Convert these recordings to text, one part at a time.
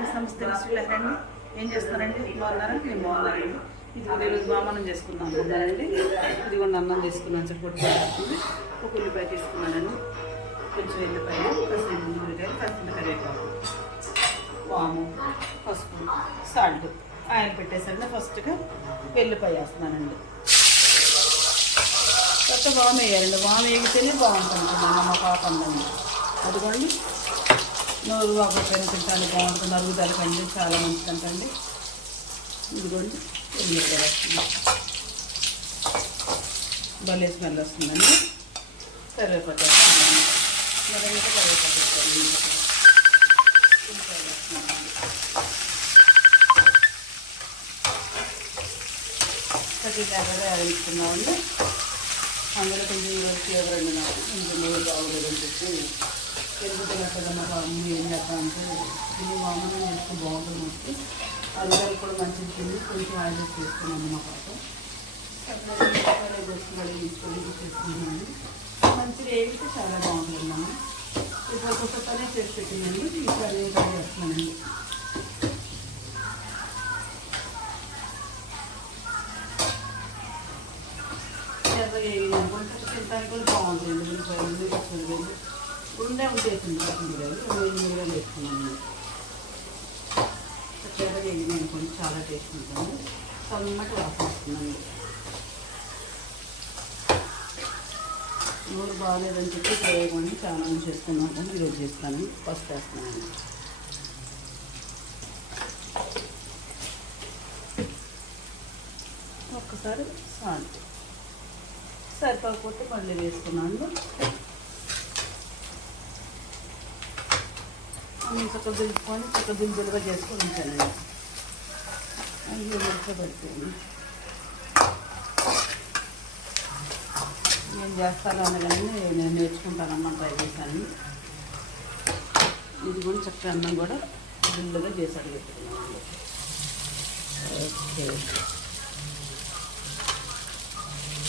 Friends నమస్తే రండి. ఏం చేస్తున్నారండి? బాగున్నారా? నేను బాగున్నానండి. ఇది ఈరోజు వామనం చేసుకుందాం అనుకుంటానండి. ఇది కూడా అన్నం చేసుకున్నాను చెప్పి ఒక ఉల్లిపాయ తీసుకున్నానండి, కొంచెం ఎల్లిపాయ, కాసిన ఉల్లిపాయ, కాసిన కరివేపాకు, వాము, పసుపు, సాల్ట్, ఆయిల్ పెట్టేసండి. ఫస్ట్గా వెల్లిపాయ వేస్తున్నానండి. కొత్త వాము వేయాలండి. వాము వేగితేనే బాగుంటుంది మా పాప అందండి. అదిగోండి నోరు వాకపోయిన తింటాను బాగుంటుంది, అరుగుదలకి అండి చాలా మంచిదంటండి. ఇదిగోండి ఎల్లిపాయ వస్తుంది, భలే స్మెల్ వస్తుందండి. కరివేపాకు వేస్తున్నాను, మరింత కరివేపాకు వేస్తాను. ఉల్లిపాయలు వేస్తున్నానండి, కట్టిగా వేసుకున్నామండి. అందులో కొంచెం ఎవరండి నాకు కొంచెం నోరు బాగోలేదని చెప్పి పెరుగుతుంది కదన్నా బాగుంది. ఏం చేద్దామంటే దీన్ని వామనం చేస్తే బాగుంటుంది. వస్తే అల్లుగారు కూడా మంచిది తింది. కొంచెం ఆయిల్ చేసుకున్నాను మా పాప చేసుకున్నాను. మంచిగా వేగితే చాలా బాగుంటుంది. మనం ఇప్పుడు కొత్త పని చేసి పెట్టిందండి. ఇప్పుడు అదే పని చేస్తున్నానండి. ఎర్రగా వేగింది అనుకుంటే తింటానికి కూడా బాగుంటుంది. ఉల్లిపాయలు ఉండే ఉండేసింది నీళ్ళు వేసుకున్నాను. చక్కగా వేగింది అనుకోండి, చాలా టేస్ట్ ఉంటుంది. సన్నటి వాసన వస్తుందండి. నూరు బాగాలేదని చెప్పి వేయకుండా చాలా మంది చేసుకున్నాను. ఈరోజు చేస్తాను, ఫస్ట్ వేస్తున్నాను. ఒక్కసారి సాల్ట్ సరిపోకపోతే మళ్ళీ వేసుకున్నాను. చక్కగా దింపుకొని చక్కగా దింపులుగా చేసుకొని ఉంచానండి. అవి ఉడకబెట్టాను. నేను చేస్తాను అనగానే నేను నేర్చుకుంటానమ్మా, ట్రై చేశాను. ఇది కూడా చక్కగా అన్నం కూడా దిల్లుగా చేసి అడిగెట్టుకున్నాను. ఓకే,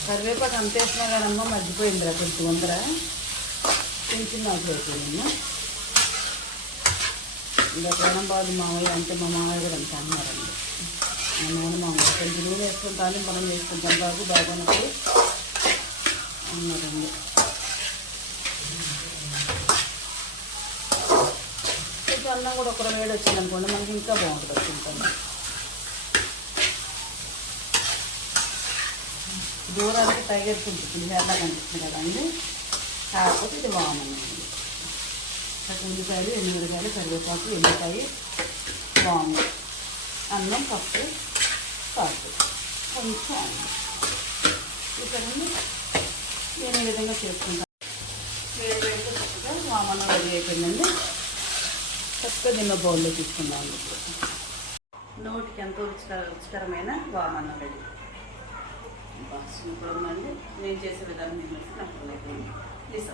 కరివేపాకు అంత వేసినా కానమ్మా మర్చిపోయిందిరా కొంచెం ఉందరా, కొంచెం నాకు అయిపోయిందమ్మా. ఇంకా ప్రాణం బాధ మామయ్య అంటే మా మామయ్య కూడా అంత అన్నారండి. మా నాన్న మామయ్య కొంచెం నూనె వేసుకుంటాను, మనం వేసుకుంటాం బాబు బాగున్నప్పుడు అన్నారండి. కొంచెం అన్నం కూడా ఒక వేడి వచ్చింది అనుకోండి, మనకి ఇంకా బాగుంటుంది తింటాను. దూరానికి టైగర్ ఉంటుంది, ఎలా కనిపిస్తుంది కదండి. కాకపోతే ఇది బాగుందండి. ఉల్లిపాయలు, ఎండుమిరకాయలు, కరివేపాకు, ఎల్లిపాయ, వాము, అన్నం, పప్పు, సాల్ట్, కొంచెం ఆయిల్. ఇక్కడండి నేను ఈ విధంగా చేసుకుంటాను. వేడివేడిగా చక్కగా వామన్నం రెడీ అయిపోయిందండి. చక్కగా నిమ్మ బౌల్లో తీసుకుందాం. నోటికి ఎంతో రుచికరమైన వామన్నం రెడీ. సూపర్ ఉందండి. నేను చేసే విధానం నేను నాకు ప్లీజ్